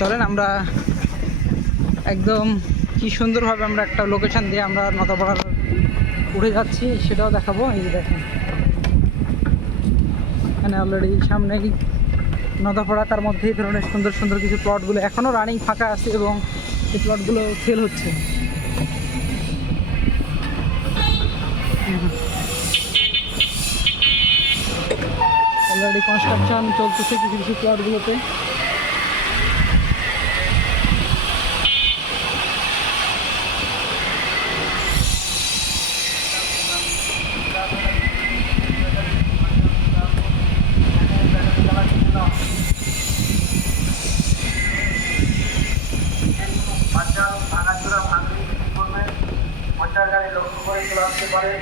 চলেন আমরা একদম কি সুন্দরভাবে আমরা একটা লোকেশন দিয়ে আমরা নদাপাড়ার উড়ে যাচ্ছি সেটাও দেখাবো। এই দেখেন এখানে অলরেডি সামনেই নদাপাড়া, তার মধ্যে এই ধরনের সুন্দর সুন্দর কিছু প্লটগুলো এখনও রানিং ফাঁকা আছে এবং এই প্লটগুলো সেল হচ্ছে। অলরেডি কনস্ট্রাকশন চলতেছে কিছু কিছু প্লটগুলোতে। গাড়ি লক্ষ্য করে চলে আসতে পারে।